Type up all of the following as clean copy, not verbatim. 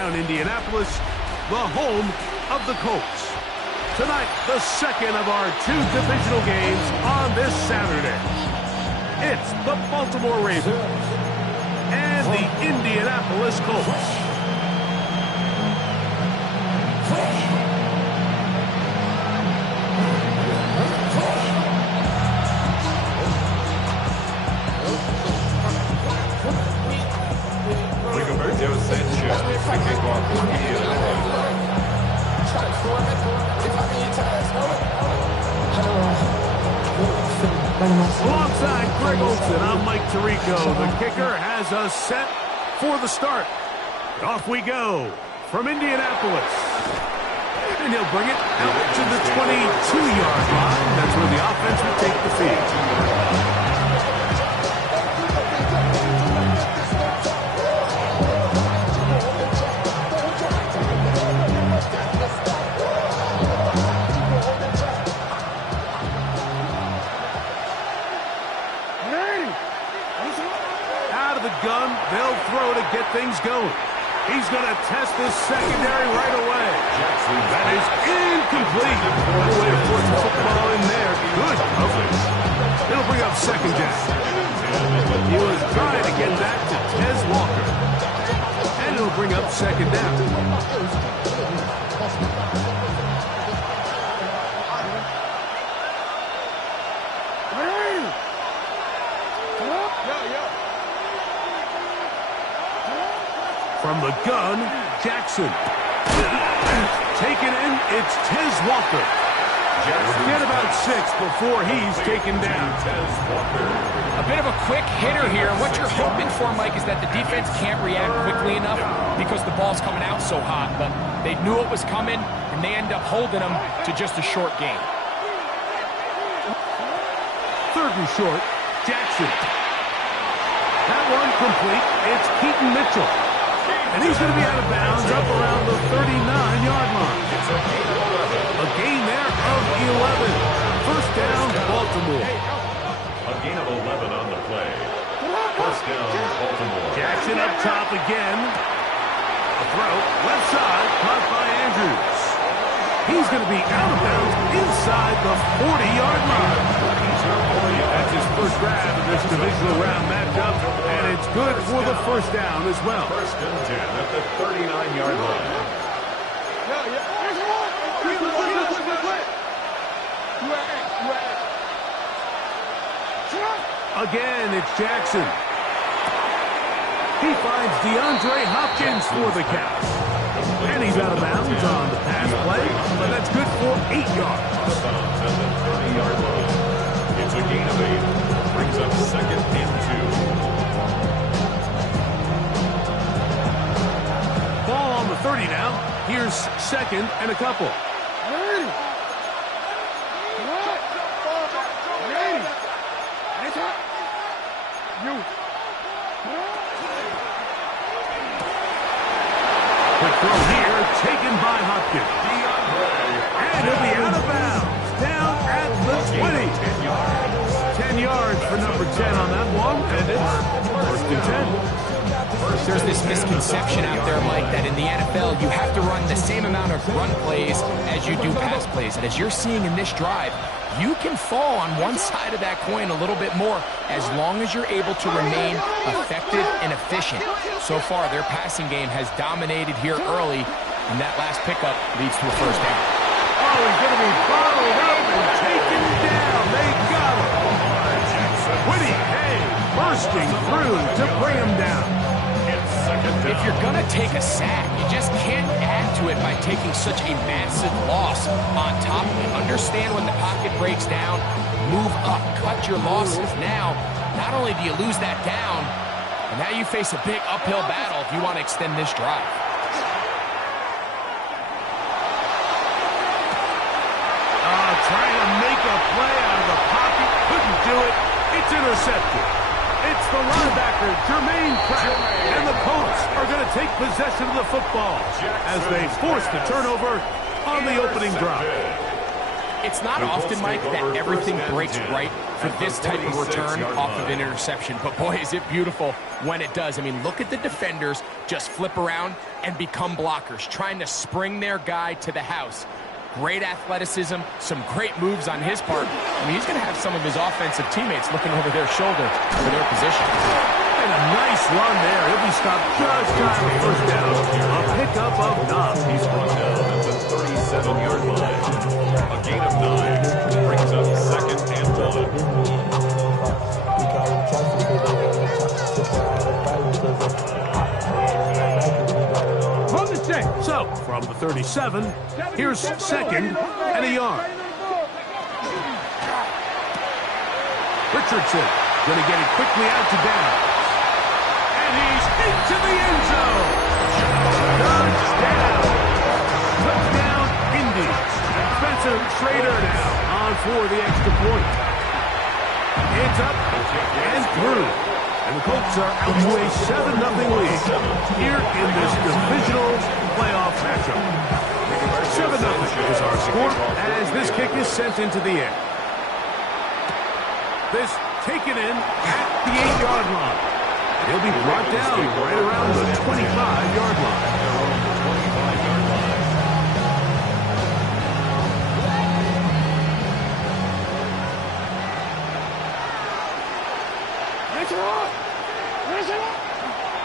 downtown Indianapolis, the home of the Colts. Tonight, the second of our 2 divisional games on this Saturday. It's the Baltimore Ravens and the Indianapolis Colts. Alongside Greg Olsen, I'm Mike Tirico. The kicker has us set for the start. Off we go from Indianapolis. And he'll bring it out to the 22-yard line. That's where the offense will take the field. Gun, they'll throw to get things going. He's going to test this secondary right away. That is incomplete. What a way to force the football in there. Good coverage. It'll bring up second down. He was trying to get that to Tez Walker. And it'll bring up second down. From the gun, Jackson. Taken in, it's Tez Walker. Get about 6 before he's taken down. A bit of a quick hitter here. What you're hoping for, Mike, is that the defense can't react quickly enough because the ball's coming out so hot. But they knew it was coming, and they end up holding them to just a short gain. Third and short, Jackson. That one complete. It's Keaton Mitchell. And he's going to be out of bounds up around the 39-yard line. A gain there of 11. First down, Baltimore. A gain of 11 on the play. First down, Baltimore. Jackson up top again. A throw, left side, caught by Andrews. He's going to be out of bounds inside the 40-yard line. That's his first grab of this divisional round matchup, and it's good for the first down as well. First and 10 at the 39-yard line. Again, it's Jackson. He finds DeAndre Hopkins for the catch. And he's out of bounds on the pass play, but that's good for 8 yards. At the 30-yard line. It's a gain of 8. Brings up second and 2. Ball on the 30 now. Here's second and a couple. Quick throw here, taken by Hopkins. And he'll be out of bounds, down at the 20. 10 yards for number 10 on that one, and it's first and 10. There's this misconception out there, Mike, that in the NFL you have to run the same amount of run plays as you do pass plays. And as you're seeing in this drive, you can fall on one side of that coin a little bit more as long as you're able to remain effective and efficient. So far, their passing game has dominated here early, and that last pickup leads to a first down. Oh, he's going to be bottled up and taken down. They got him. Kwity Paye bursting through to bring him down. If you're going to take a sack, you just can't add to it by taking such a massive loss on top of it. Understand when the pocket breaks down, move up, cut your losses. Now, not only do you lose that down, and now you face a big uphill battle if you want to extend this drive. Trying to make a play out of the pocket, couldn't do it. It's intercepted. It's the linebacker, Jermaine Pratt, and the Colts are going to take possession of the football as they force the turnover on the opening drive. It's not often, Mike, that everything breaks right for this type of return off of an interception. But, boy, is it beautiful when it does. I mean, look at the defenders just flip around and become blockers, trying to spring their guy to the house. Great athleticism, some great moves on his part. I mean, he's going to have some of his offensive teammates looking over their shoulder for their position. And a nice run there. He'll be stopped just shy of the first down. A pickup of 9. He's brought down at the 37-yard line. A gain of 9 brings up 2nd and 1. So, from the 37, here's 2nd and a yard. Richardson going to get it quickly out to down. And he's into the end zone. Touchdown. Touchdown, Indy. Spencer Schrader now on for the extra point. Hands up and through. And the Colts are out to a 7-0 lead here in this divisional playoff matchup. 7-0 is our score as this kick is sent into the air. This taken in at the 8-yard line. He'll be brought down right around the 25-yard line.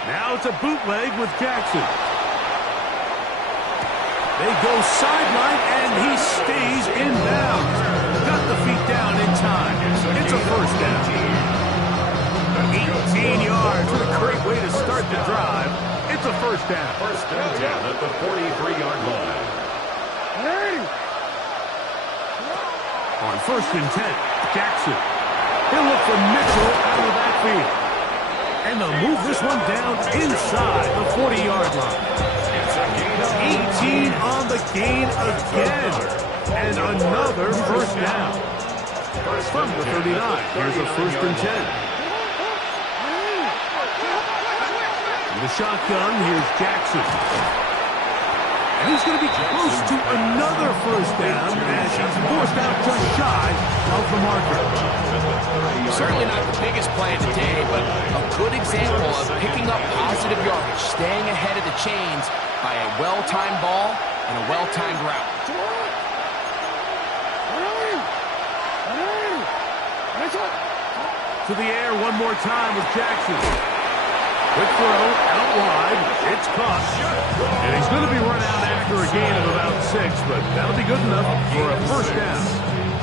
Now it's a bootleg with Jackson. They go sideline, and he stays in bounds. Got the feet down in time. It's a first down. 18 yards. What a great way to start the drive. It's a first down. First down at the 43-yard line. On 1st and 10, Jackson. He'll look for Mitchell out of the backfield. And they'll move this one down inside the 40-yard line. 18 on the gain again. And another first down. From the 39, here's a 1st and 10. In the shotgun, here's Jackson. And he's going to be close to another first down as he's forced out just shy of the marker. Certainly not the biggest play of the day, but a good example of picking up positive yardage, staying ahead of the chains by a well-timed ball and a well-timed route. To the air one more time with Jackson. Quick throw, out wide. It's caught. And he's going to be run out after a gain of about 6, but that'll be good enough for a first down.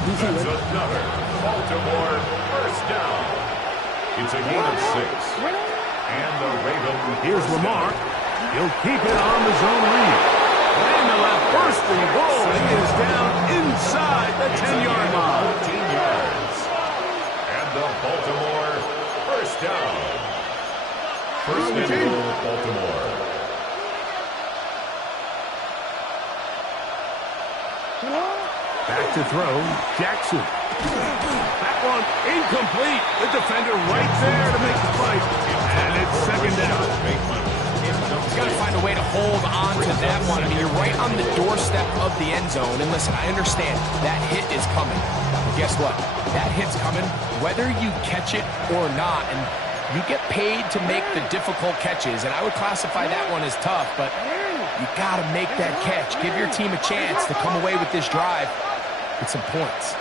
That's another Baltimore first down. It's a gain of 6. And the Ravens. Here's Lamar. He'll keep it on the zone read. And the left bursting ball is down inside the 10-yard line. 14 yards. And the Baltimore first down. First and goal, Baltimore. Back to throw, Jackson. That one incomplete. The defender right there to make the fight. And it's 2nd down. He's got to find a way to hold on to that one. I mean, you're right on the doorstep of the end zone. And listen, I understand that hit is coming. But guess what? That hit's coming whether you catch it or not. And you get paid to make the difficult catches. And I would classify that one as tough. But you got to make that catch. Give your team a chance to come away with this drive with some points.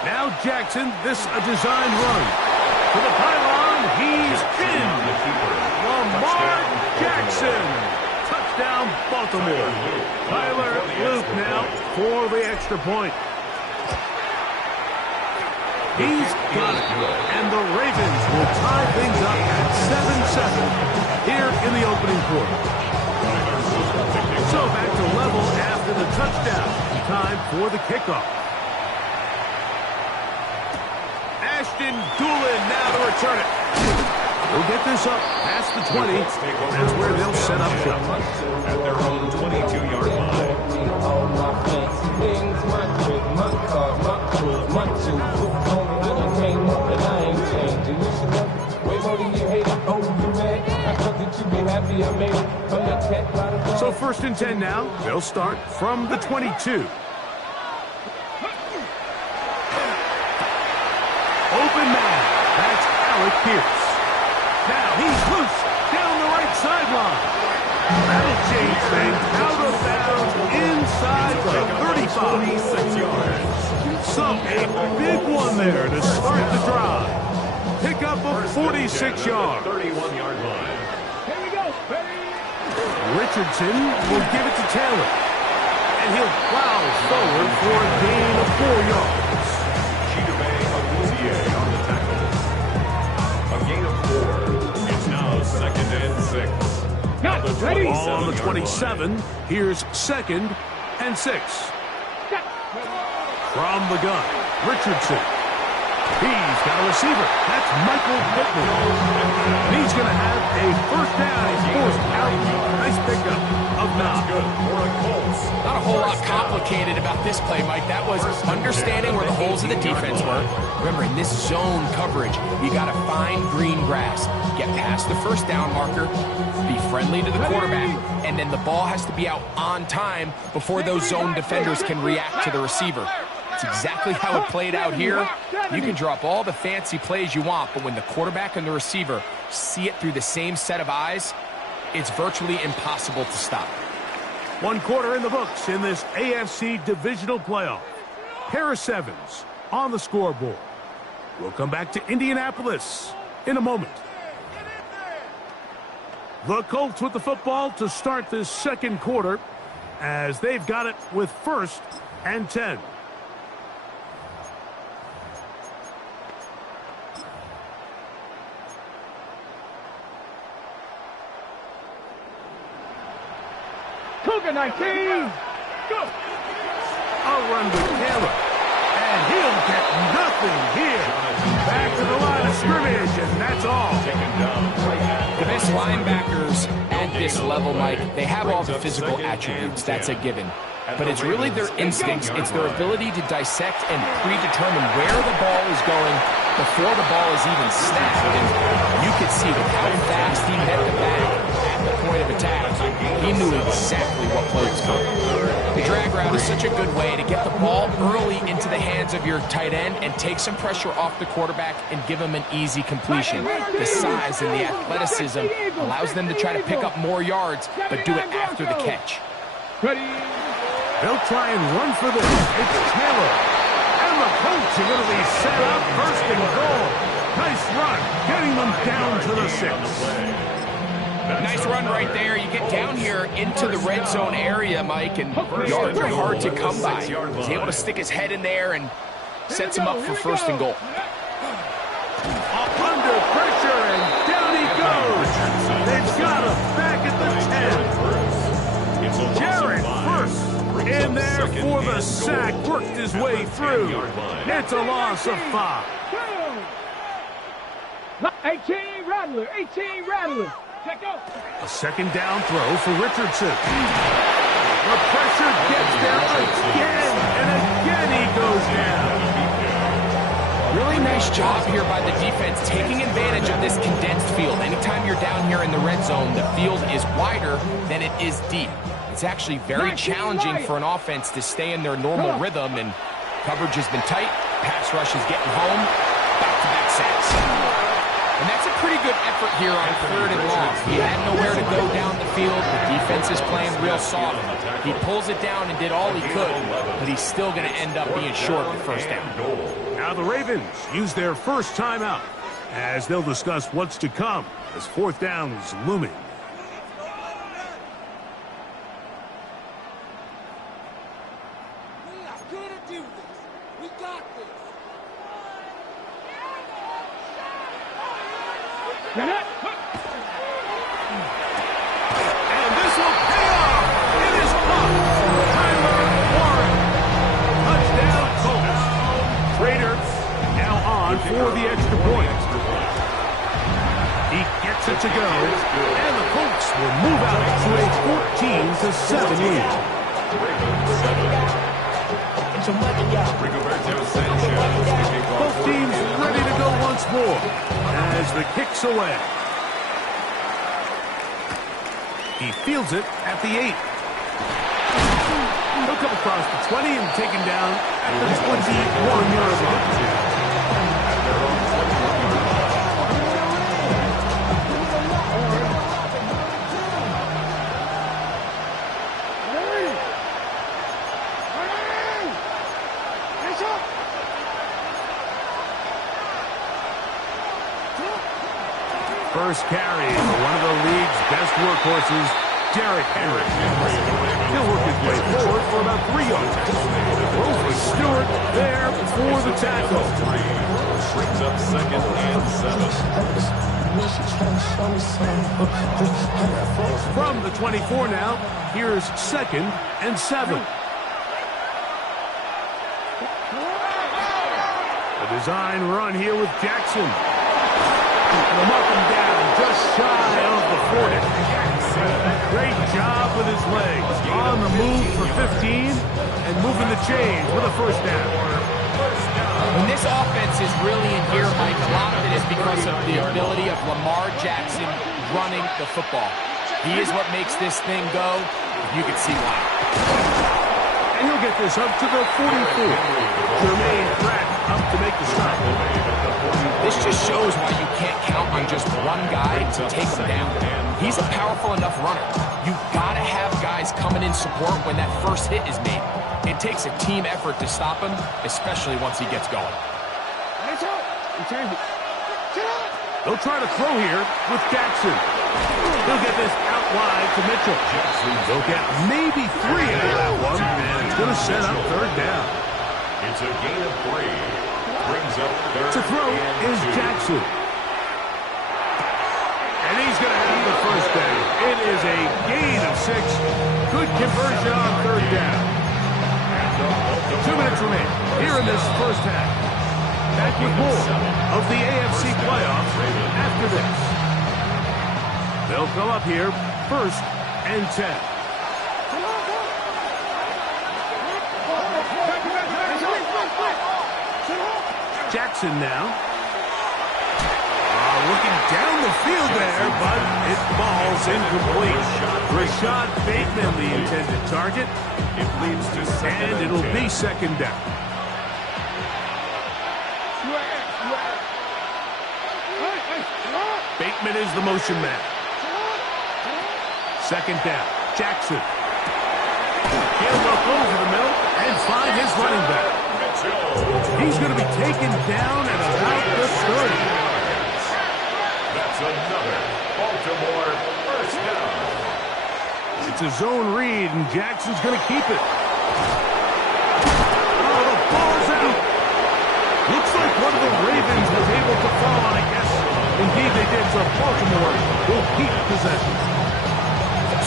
Now Jackson, this a design run. To the pylon, he's in. Lamar Jackson. Touchdown, Baltimore. Tyler Luke now for the extra point. He's got it. And the Ravens will tie things up at 7-7 here in the opening quarter. So back to level after the touchdown. Time for the kickoff. Ashton Doolin now to return it. They'll get this up past the 20. That's where they'll set up shop. At their own 22-yard line. So 1st and 10 now. They'll start from the 22. Open man. That's Alec Pierce. Now he's loose down the right sideline. That'll change things. Out of bounds inside the 35. 46 yards. So a big one there to start the drive. Pick up a 46 yards. 31-yard line. Richardson will give it to Taylor. And he'll plow forward for a gain of 4 yards. Chidobe Awuzie on the tackle. A gain of 4. It's now 2nd and 6. Now the Ball on the 27. Here's 2nd and 6. From the gun, Richardson. He's got a receiver. That's Michael Pittman. He's going to have a 1st down. He's forced out. Nice pickup of 9. Good for a Colts. Not a whole lot complicated about this play, Mike. That was understanding where the holes of the defense were. Remember, in this zone coverage, you got to find green grass. Get past the 1st down marker. Be friendly to the quarterback. And then the ball has to be out on time before those zone defenders can react to the receiver. It's exactly how it played out here. You can drop all the fancy plays you want, but when the quarterback and the receiver see it through the same set of eyes, it's virtually impossible to stop. 1 quarter in the books in this AFC divisional playoff. Harris Evans on the scoreboard. We'll come back to Indianapolis in a moment. The Colts with the football to start this 2nd quarter as they've got it with 1st and 10. Cougar 19. Go. A run with Taylor. And he'll get nothing here. Back to the line of scrimmage, and that's all. The best linebackers at this level, Mike, they have all the physical attributes. That's a given. But it's really their instincts. It's their ability to dissect and predetermine where the ball is going before the ball is even snapped. And you could see with how fast he met the bag at the point of attack, he knew exactly what play was coming. The drag route is such a good way to get the ball early into the hands of your tight end and take some pressure off the quarterback and give him an easy completion. The size and the athleticism allows them to try to pick up more yards, but do it after the catch. They'll try and run for this. It's Taylor. And the Colts are going to be set up 1st and goal. Nice run, getting them down to the 6. Nice run right there. You get down here into the red zone area, Mike, and yards are hard to come by. He's able to stick his head in there and sets him up for 1st and goal. Under pressure, and down he goes. They've got him back at the 10. Jared first in there for the sack. Worked his way through. It's a loss of 5. 18 Rattler. 18 Rattler. A 2nd down throw for Richardson. The pressure gets there again, and again he goes down. Really nice job here by the defense, taking advantage of this condensed field. Anytime you're down here in the red zone, the field is wider than it is deep. It's actually very challenging for an offense to stay in their normal rhythm, and coverage has been tight. Pass rush is getting home. Back-to-back sacks. And that's a pretty good effort here on 3rd and long. He had nowhere to go down the field. The defense is playing real soft. He pulls it down and did all he could, but he's still going to end up being short of the 1st down. Now the Ravens use their 1st timeout as they'll discuss what's to come as 4th down is looming. We are going to do this. We got this. And this will pay off. It is caught. Tyler Warren. Touchdown, Colts. Trader now on for the extra point. He gets it to go, and the Colts will move out to a 14-7 lead. Both teams ready to go once more as the kick's away. He fields it at the 8. He'll come across the 20 and taken down at the 21-yard line. First carry for one of the league's best workhorses, Derrick Henry. He'll work his way forward for about 3 yards. Mosley Stewart there for the tackle. Brings up 2nd and 7. From the 24 now, here's 2nd and 7. A design run here with Jackson. Them up and down, just shy of the 40. Great job with his legs. On the move for 15 and moving the chains with a first down. When this offense is really in gear, Mike, a lot of it is because of the ability of Lamar Jackson running the football. He is what makes this thing go. You can see why. And he'll get this up to the 44. Jermaine Pratt up to make the stop. This just shows why you can't count on just one guy to take him down. He's a powerful enough runner. You've got to have guys coming in support when that first hit is made. It takes a team effort to stop him, especially once he gets going. They'll try to throw here with Jackson. He'll get this out wide to Mitchell. They'll get maybe 3 out of that one, and it's going to set up 3rd down. It's a gain of 3. Brings up 3rd To throw is Jackson. And he's going to have the first down. It is a gain of 6. Good conversion on 3rd down. 2 minutes remain here in this first half. Back with more of the AFC playoffs after this. They'll come up here 1st and 10. Jackson now. Looking down the field there, but it falls incomplete. Rashad Bateman, the intended target. It leads to 2nd And it'll be 2nd down. Bateman is the motion man. 2nd down. Jackson. He'll look over the middle and find his running back. He's going to be taken down at about the 30. That's another Baltimore first down. It's a zone read, and Jackson's going to keep it. Oh, the ball's out. Looks like one of the Ravens was able to fall, and I guess indeed they did, so Baltimore will keep possession.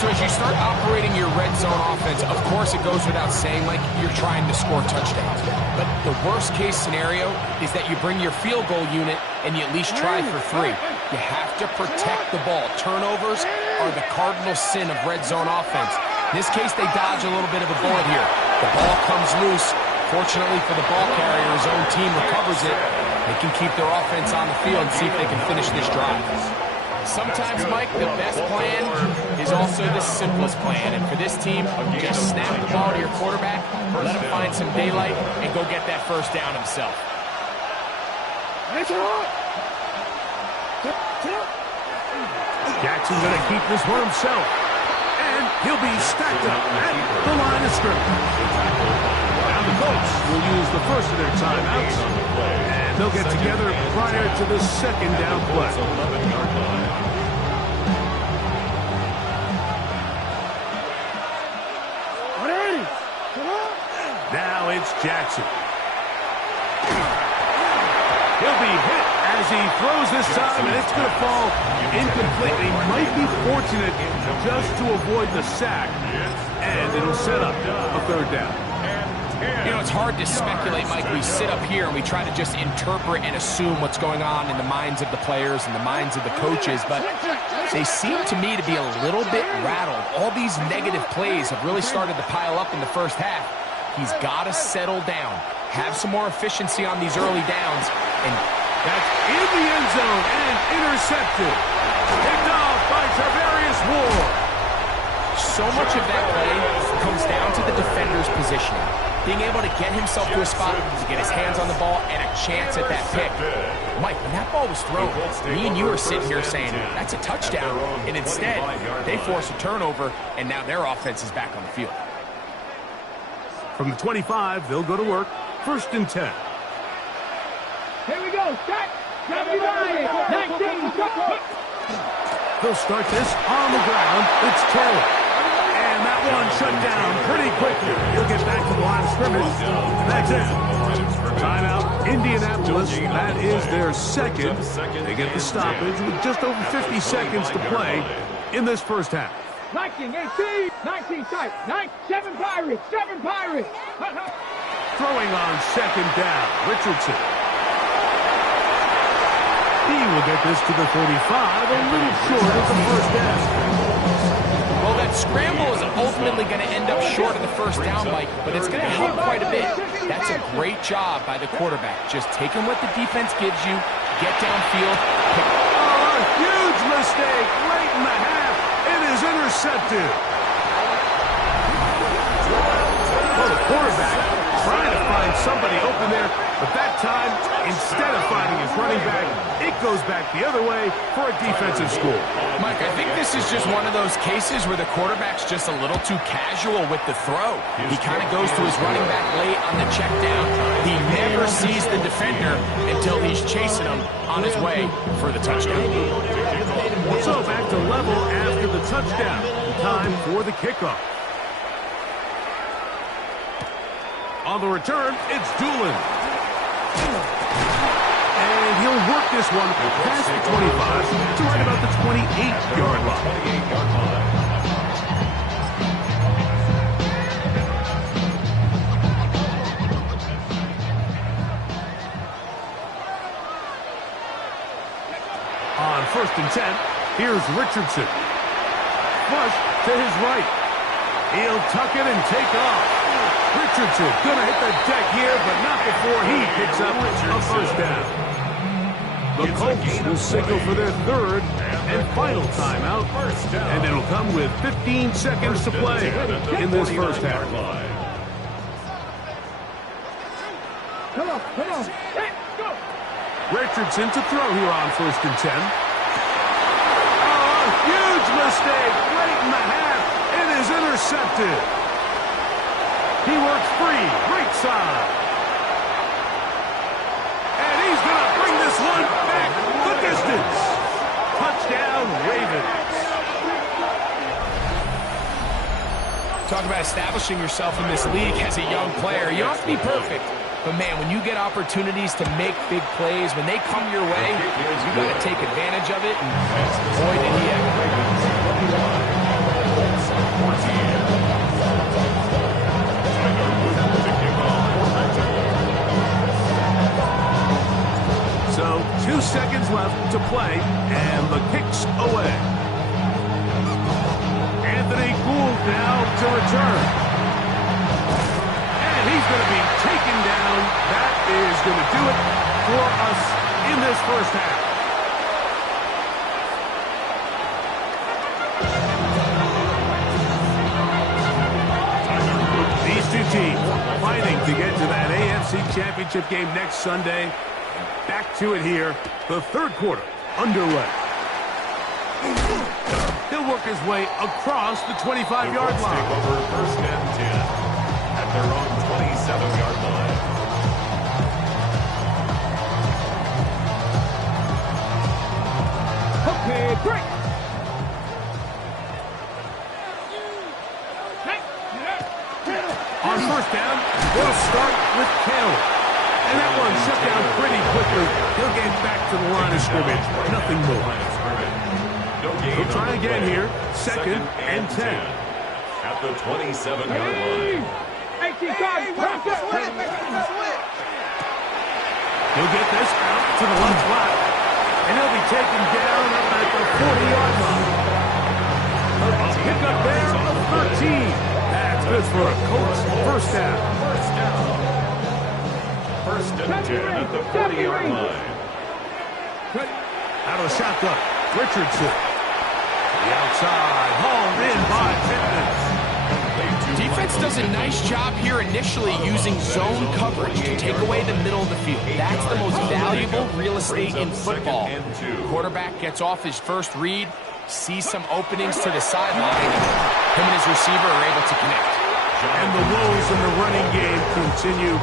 So as you start operating your red zone offense, of course it goes without saying, like, you're trying to score touchdowns. But the worst case scenario is that you bring your field goal unit and you at least try for 3. You have to protect the ball. Turnovers are the cardinal sin of red zone offense. In this case, they dodge a little bit of a bullet here. The ball comes loose. Fortunately for the ball carrier, his own team recovers it. They can keep their offense on the field and see if they can finish this drive. Sometimes, Mike, the best plan is also the simplest plan. And for this team, just snap the ball to your quarterback, let him find some daylight, and go get that first down himself. Jackson's going to keep this one himself. And he'll be stacked up at the line of scrimmage. Now the Colts will use the first of their timeouts. And they'll get together prior to the 2nd down play. Now it's Jackson. He'll be hit as he throws this time, and it's going to fall incomplete. He might be fortunate just to avoid the sack, and it'll set up a 3rd down. You know, it's hard to speculate, Mike. We sit up here and we try to just interpret and assume what's going on in the minds of the players and the minds of the coaches, but they seem to me to be a little bit rattled. All these negative plays have really started to pile up in the first half. He's got to settle down, have some more efficiency on these early downs, and that's in the end zone and intercepted. Picked off by Tarvarius Ward. so much of that play comes down to the defender's positioning. Being able to get himself to a spot to get his hands on the ball and a chance at that pick. Mike, when that ball was thrown, me and you are sitting here saying, that's a touchdown. And instead, they force a turnover, and now their offense is back on the field. From the 25, they'll go to work. 1st and 10. Here we go. Start. 19. They'll start this on the ground. It's Taylor. And that one shut down pretty quickly. He'll get back to the line of scrimmage. And that's it. Timeout, Indianapolis. That is their second. They get the stoppage with just over 50 seconds to play in this first half. 19, 18, 19 tight. 7 Pirates, 7 Pirates. Throwing on 2nd down, Richardson. He will get this to the 35, a little short of the first down. Well, that scramble is ultimately going to end up short of the first down, Mike, but it's going to help quite a bit. That's a great job by the quarterback. Just taking what the defense gives you, get downfield. Oh, a huge mistake late in the half. It is intercepted. Well, the quarterback trying to find somebody open there, but that time, instead of finding his running back, it goes back the other way for a defensive score. Mike, I think this is just one of those cases where the quarterback's just a little too casual with the throw. He kind of goes to his running back late on the check down. He never sees the defender until he's chasing him on his way for the touchdown. So back to level after the touchdown. Time for the kickoff. On the return, it's Doolin. And he'll work this one past the 25 to right about the 28-yard line. On 1st and 10, here's Richardson. Flush to his right. He'll tuck it and take off. Richardson gonna hit the deck here, but not before he picks up a first down. The Colts will signal for their 3rd and final timeout, and it'll come with 15 seconds to play in this first half. Come on. Let's go. Richardson to throw here on 1st and 10. Oh, a huge mistake late in the half. It is intercepted. He works free, right side. And he's going to bring this one back the distance. Touchdown, Ravens. Talk about establishing yourself in this league as a young player. You don't have to be perfect. But, man, when you get opportunities to make big plays, when they come your way, you got to take advantage of it. And boy, did he ever. So 2 seconds left to play, and the kick's away. Anthony Gould now to return. And he's going to be taken down. That is going to do it for us in this first half. These two teams fighting to get to that AFC Championship game next Sunday. Back to it here, the 3rd quarter underway. He'll work his way across the 25-yard line. Take over 1st and 10 at their own 27-yard line. Okay, break. On 1st down, they'll start with Taylor. And that one shut down pretty quickly. He'll get back to the line of scrimmage. Nothing more. He'll try again here. 2nd and 10. At the 27-yard line. 18 times. He'll get this out to the left flat. And he'll be taken down up at the 40-yard line. A pickup there of 13. That's good for a Colts first down. 1st and 10 at the 40-yard line. Out of the shotgun, Richardson. The outside, hauled in by Pittman. Defense does a nice job here initially using zone coverage to take away the middle of the field. That's the most valuable real estate in football. Quarterback gets off his first read, sees some openings to the sideline, and him and his receiver are able to connect. And the woes in the running game continue.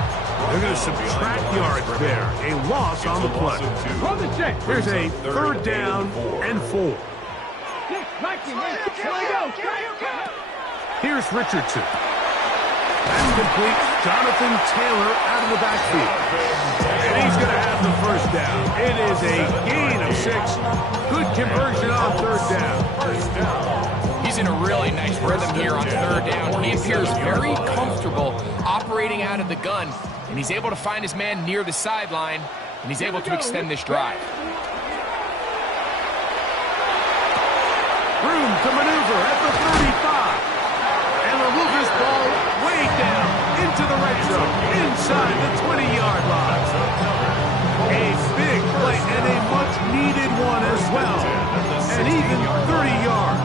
They're going to subtract yards there. A loss on the play. Here's a third down and 4. Here's Richardson. And complete Jonathan Taylor out of the backfield. And he's going to have the first down. It is a gain of 6. Good conversion on third down. He's in a really nice rhythm here on third down. He appears very comfortable operating out of the gun, and he's able to find his man near the sideline, and he's able to extend this drive. Room to maneuver at the 35. And they'll move this ball way down into the red zone, inside the 20-yard line. A big play and a much-needed one as well. And even 30 yards.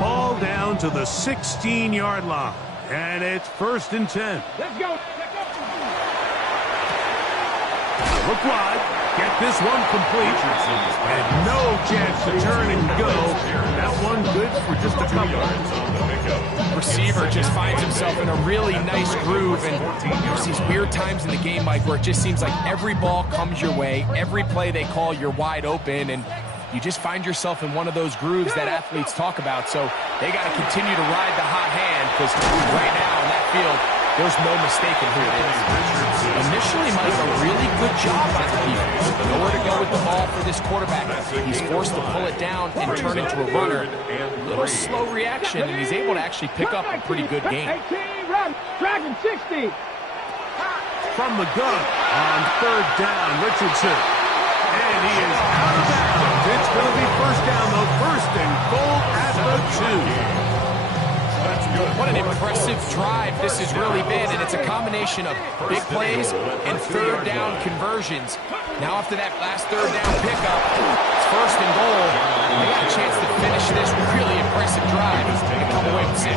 Ball down to the 16-yard line. And it's 1st and 10. Let's go. Look wide. Get this one complete. And no chance to turn and go. That one good for just a couple. Receiver just finds himself in a really nice groove, and there's these weird times in the game, Mike, where it just seems like every ball comes your way, every play they call, you're wide open, and you just find yourself in one of those grooves that athletes talk about. So they got to continue to ride the hot hand, because right now in that field, there's no mistaking who it is. Initially, Mike, a really good job by the defense. Nowhere to go with the ball for this quarterback. He's forced to pull it down and turn into a runner. A little slow reaction, and he's able to actually pick up a pretty good game. 18, run, Dragon 60. From the gun on third down, Richardson. And he is out of bounds. It's going to be first down, though. First and goal at the 2. What an impressive drive this has really been, and it's a combination of big plays and third down conversions. Now after that last third down pickup, it's first and goal. They got a chance to finish this really impressive drive and come away with 6.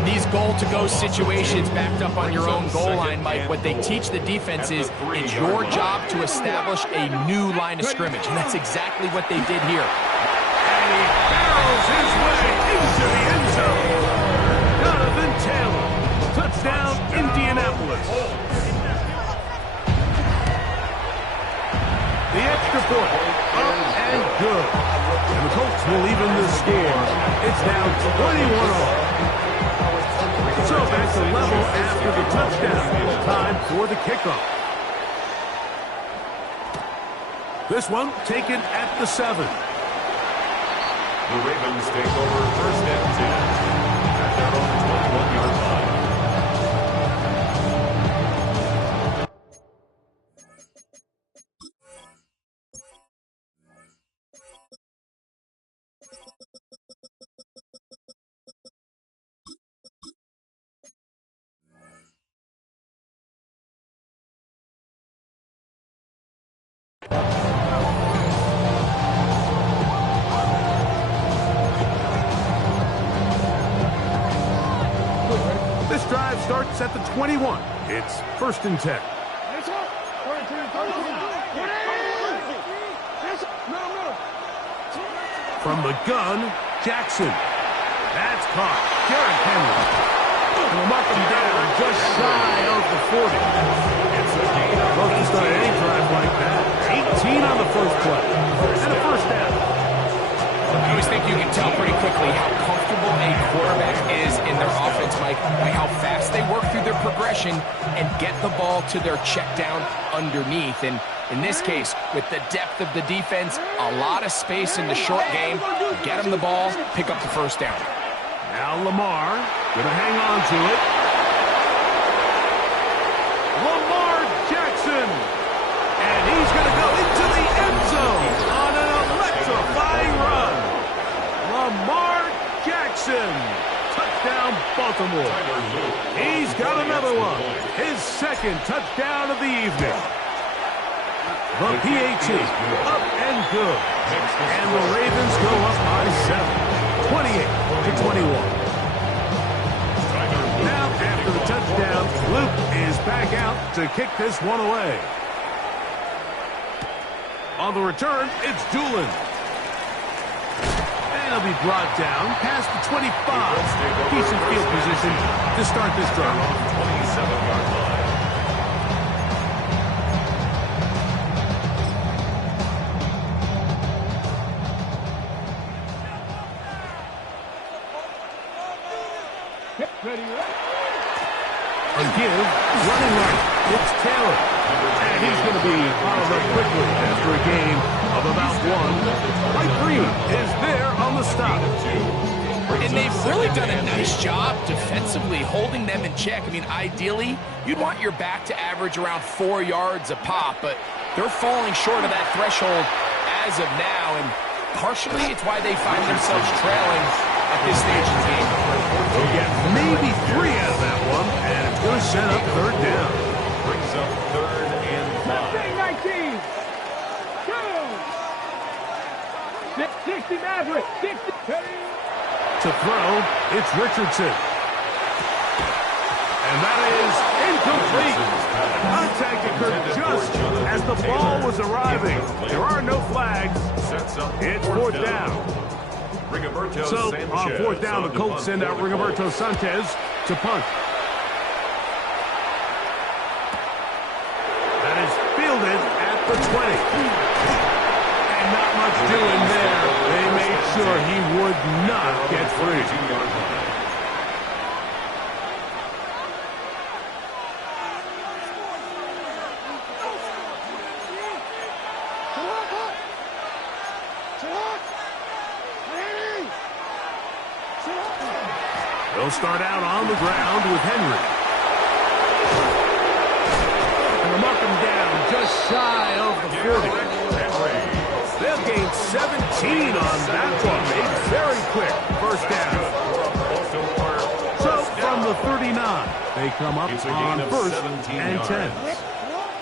In these goal-to-go situations backed up on your own goal line, Mike, what they teach the defense is it's your job to establish a new line of scrimmage, and that's exactly what they did here. And he barrels his way into the end zone. Jonathan Taylor, touchdown, Indianapolis. The extra point, up and good. And the Colts will even the score. It's now 21-all. So back to level after the touchdown. Time for the kickoff. This one taken at the 7. The Ravens take over first and 10 at their own 21-yard line. This drive starts at the 21. It's 1st and 10. From the gun, Jackson. That's caught. Derrick Henry. And will mark him down just shy of the 40. It's a gain of close to any drive like that. 18 on the first play. And a first down. I always think you can tell pretty quickly how comfortable a quarterback is in their offense, Mike, by how fast they work through their progression and get the ball to their check down underneath. And in this case, with the depth of the defense, a lot of space in the short game, get them the ball, pick up the first down. Now Lamar, gonna hang on to it. Lamar Jackson. And he's gonna go into the end zone on an electrifying run. Lamar Jackson. Touchdown, Baltimore. He's got another one. His second touchdown of the evening. The PAT, up and good. And the Ravens go up by 7, 28-21. Now, after the touchdown, Luke is back out to kick this one away. On the return, it's Doolin. And he'll be brought down past the 25. Decent field position to start this drive. 27-yard line. A give, running right. It's Taylor. And he's going to be followed up quickly after a game of about 1. Mike Green is there on the stop. And they've really done a nice job defensively holding them in check. I mean, ideally, you'd want your back to average around 4 yards a pop, but they're falling short of that threshold as of now, and partially it's why they find themselves trailing at this stage of the game. They'll get maybe 3 out of that one, and it's going to set up third down. Brings up 3rd and 5. 19. Go. 60 Maverick. 60. To throw, it's Richardson. And that is incomplete. Contact occurred just as the ball was arriving. There are no flags. It's fourth down. So on fourth down, the Colts send out Rigoberto Sanchez to punt. That is fielded at the 20. And not much doing there. They made sure he would not get free. They'll start out on the ground with Henry. And they'll mark him down just shy of the 40. They'll gain 17 on that one. A very quick first down. So from the 39, they come up on 1st and 10.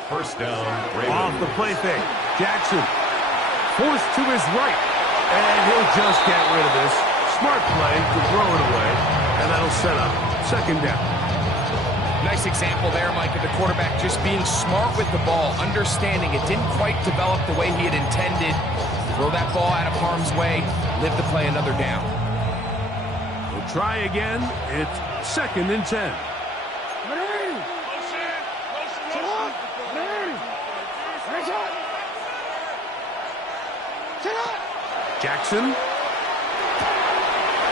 First down, Off the play fake, Jackson forced to his right. And he'll just get rid of this. Smart play to throw it away. And that'll set up second down. Nice example there, Mike, of the quarterback just being smart with the ball, understanding it didn't quite develop the way he had intended. Throw that ball out of harm's way, live to play another down. We'll try again. It's 2nd and 10. Jackson.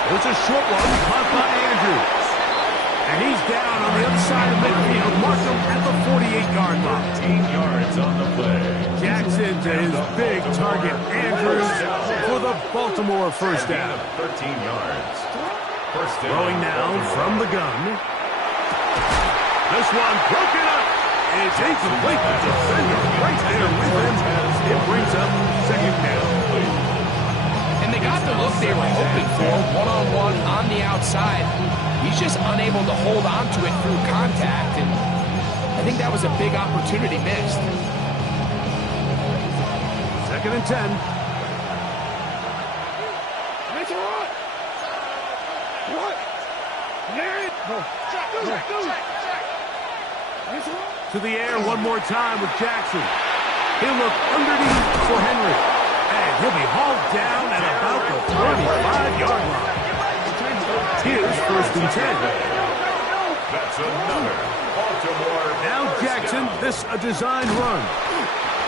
It's a short one, caught by Andrews. And he's down on the other side of midfield. Mark him at the 48-yard line. 15 yards on the play. Jackson to his big target, Andrews, for the Baltimore first down. 13 yards. First down. Throwing now from the gun. This one broken up. It's incomplete. The defender right there with him. It brings up second down. And they got the look they were hoping for, one-on-one on the outside. He's just unable to hold on to it through contact, and I think that was a big opportunity missed. 2nd and 10. To the air one more time with Jackson. He'll look underneath for Henry. And he'll be hauled down at about the 35-yard line. Here's 1st and 10. That's another Baltimore. Now Jackson, this a design run.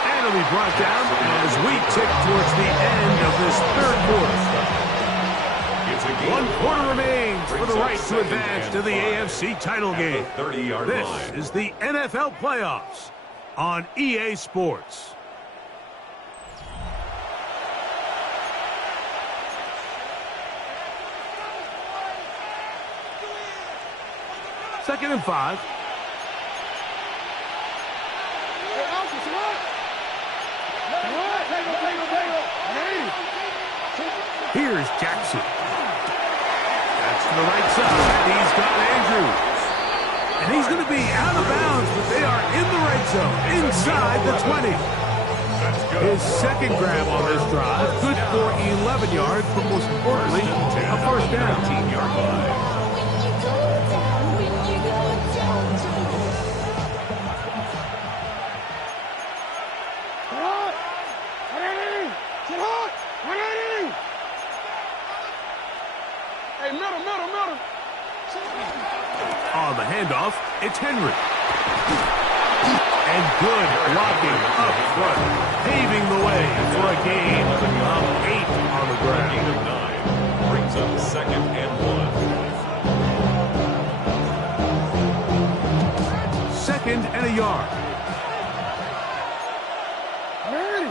And he'll be brought down as we tick towards the end of this 3rd quarter. 1 quarter remains for the right to advance to the AFC title game. This is the NFL playoffs on EA Sports. Second and 5. Here's Jackson. That's to the right side. He's got Andrews. And he's going to be out of bounds, but they are in the red zone, inside the 20. His second grab on this drive, good for 11 yards, but most importantly, a first down. 18-yard line. Hey, middle. On the handoff, it's Henry. And good blocking up front, paving the way for a gain of 8 on the ground. Gain of 9 brings up 2nd and 1. 2nd and a yard. Ready.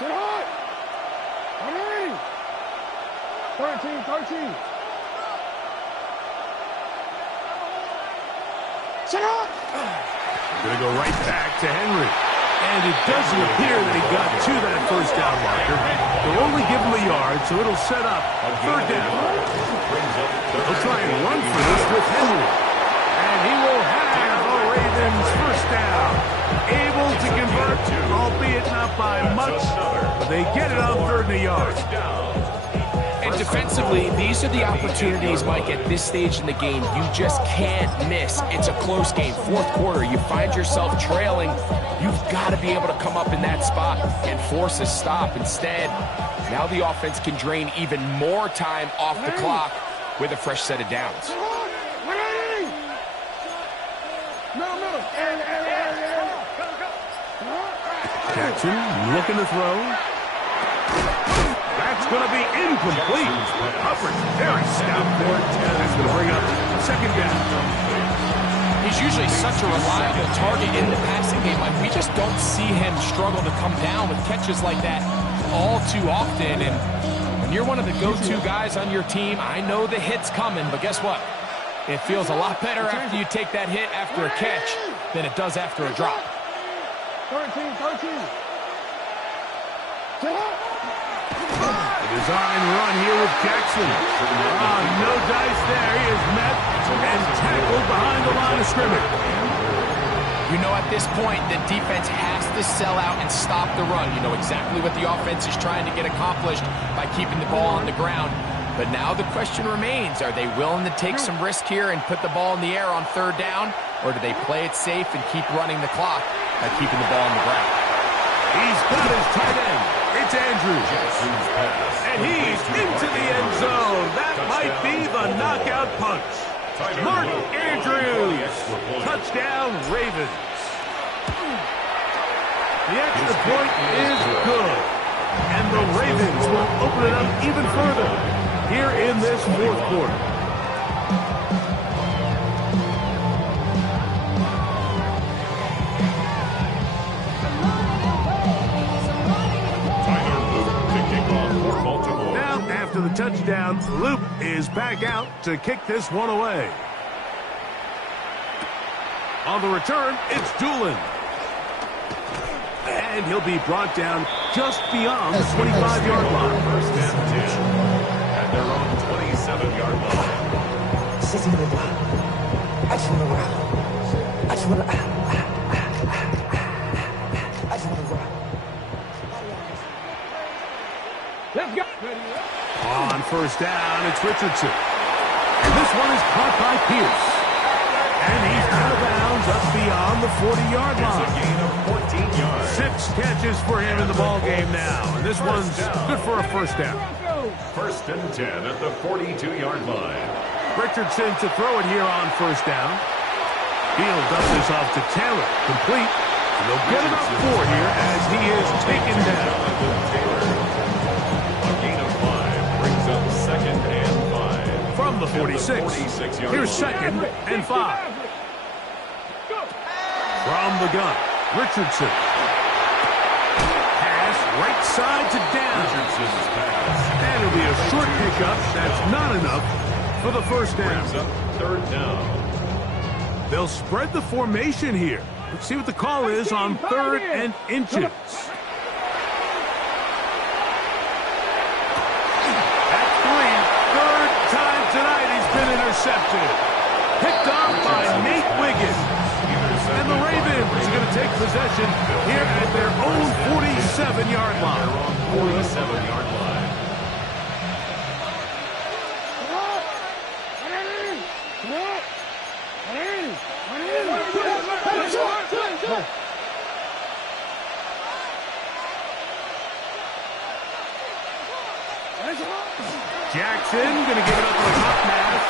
Get hot. Ready. 13. Shut up. Going to go right back to Henry. And it doesn't appear that he got to that first down marker. They'll only give him a yard, so it'll set up a 3rd down. They'll try and run for this with Henry. And he will have the Ravens first down. Able to convert, albeit not by much, but they get it on 3rd and a yard. And defensively, these are the opportunities, Mike, at this stage in the game you just can't miss. It's a close game. 4th quarter, you find yourself trailing. You've got to be able to come up in that spot and force a stop. Instead, now the offense can drain even more time off the clock with a fresh set of downs. Jackson looking to throw. That's going to be incomplete. Coverage very stout there. That's going to bring up 2nd down. He's usually such a reliable target in the passing game. Like, we just don't see him struggle to come down with catches like that all too often. And when you're one of the go-to guys on your team, I know the hit's coming, but guess what? It feels a lot better after you take that hit after a catch than it does after a drop. 13. Design run here with Jackson. No dice there. He is met and tackled behind the line of scrimmage. You know, at this point, the defense has to sell out and stop the run. You know exactly what the offense is trying to get accomplished by keeping the ball on the ground. But now the question remains, are they willing to take some risk here and put the ball in the air on 3rd down? Or do they play it safe and keep running the clock by keeping the ball on the ground? He's got his tight end. It's Andrews. And he's into the end zone. That might be the knockout punch. Mark Andrews. Touchdown, Ravens. The extra point is good. And the Ravens will open it up even further here in this 4th quarter. After the touchdown, Loop is back out to kick this one away. On the return, it's Doolin. And he'll be brought down just beyond the 25-yard line. 1st and 10 at their own 27-yard line. Let's go. On 1st down, it's Richardson. And this one is caught by Pierce. And he's out of bounds up beyond the 40-yard line. It's a gain of 14 yards. 6 catches for him in the ball game now. And this one's good for a first down. 1st and 10 at the 42-yard line. Richardson to throw it here on 1st down. Field dumps this off to Taylor. Complete. And they'll get about 4 here as he is taken down. A gain of 5 brings up 2nd and 5. From the 46. Here's 2nd and 5. From the gun, Richardson. Pass right side to down. Richardson's pass. And it'll be a short pickup. That's not enough for the first down. Brings up 3rd down. They'll spread the formation here. Let's see what the call is on 3rd and inches. That's 3. 3rd time tonight he's been intercepted. Picked off by Nate Wiggins. And the Ravens are going to take possession here at their own 47-yard line. 47-yard line. Jackson going to give it up on a hot pass.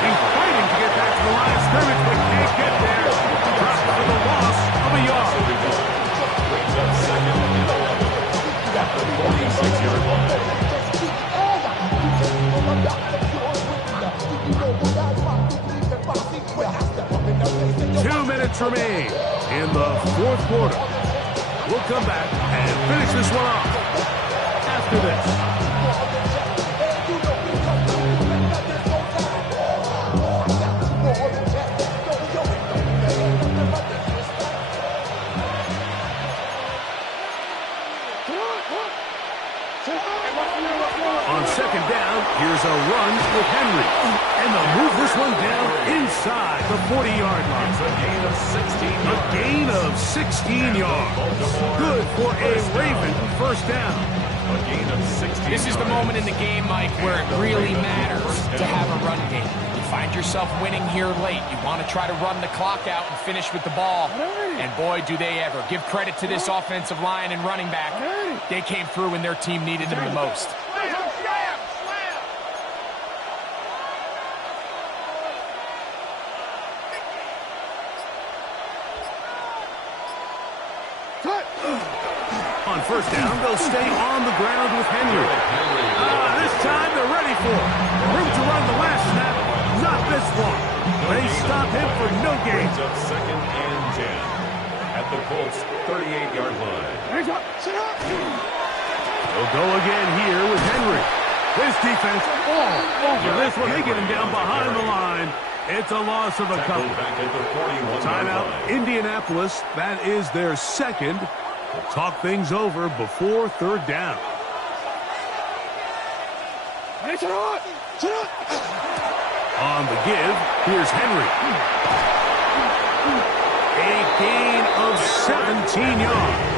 He's fighting to get back to the line of scrimmage, but can't get there. Drops for the loss of a yard. Brings up second and 11 at the 46-yard line. 2 minutes remain in the fourth quarter. We'll come back and finish this one off after this. 2nd down, here's a run with Henry. And they'll move this one down inside the 40-yard line. It's a gain of 16 yards. A gain of 16 yards. Good for a Raven first down. A gain of 16 This is the moment in the game, Mike, where it really matters to have a run game. You find yourself winning here late. You want to try to run the clock out and finish with the ball. And boy, do they ever. Give credit to this offensive line and running back. They came through when their team needed them the most. On first down, they'll stay on the ground with Henry. This time they're ready for it. Room to run the last snap, not this one. They stop him for no gain. Brings up 2nd and 10 at the Colts 38-yard line. They'll go again here with Henry. This defense all over this one. They get him down behind the line. It's a loss of a couple. Back at the 41-yard Timeout, line. Indianapolis. That is their second. We'll talk things over before 3rd down. On the give, here's Henry. A gain of 17 yards.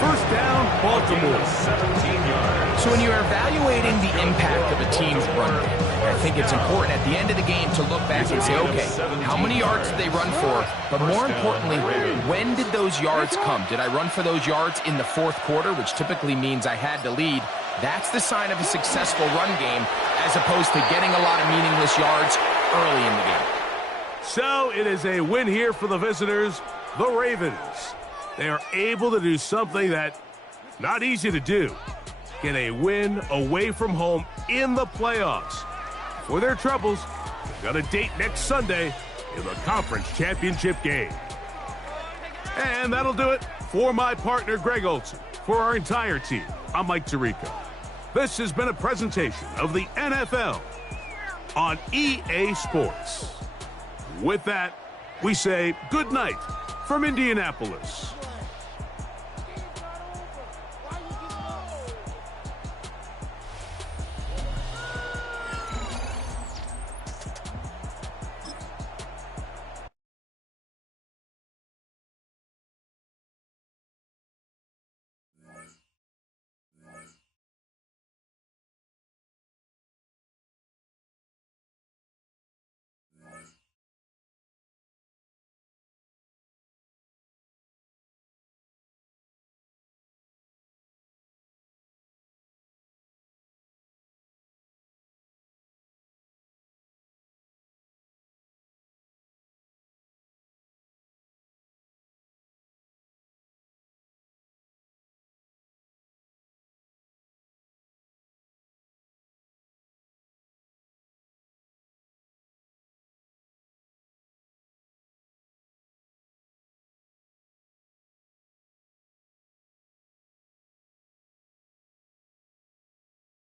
First down, Baltimore. 17 yards. So when you're evaluating the impact of a team's run game, I think it's important at the end of the game to look back and say, okay, how many yards did they run for? But more importantly, when did those yards come? Did I run for those yards in the fourth quarter, which typically means I had to lead? That's the sign of a successful run game, as opposed to getting a lot of meaningless yards early in the game. So it is a win here for the visitors, the Ravens. They are able to do something that not easy to do. Get a win away from home in the playoffs. For their troubles, they've got a date next Sunday in the conference championship game. And that'll do it for my partner, Greg Olson. For our entire team, I'm Mike Tirico. This has been a presentation of the NFL on EA Sports. With that, we say good night from Indianapolis.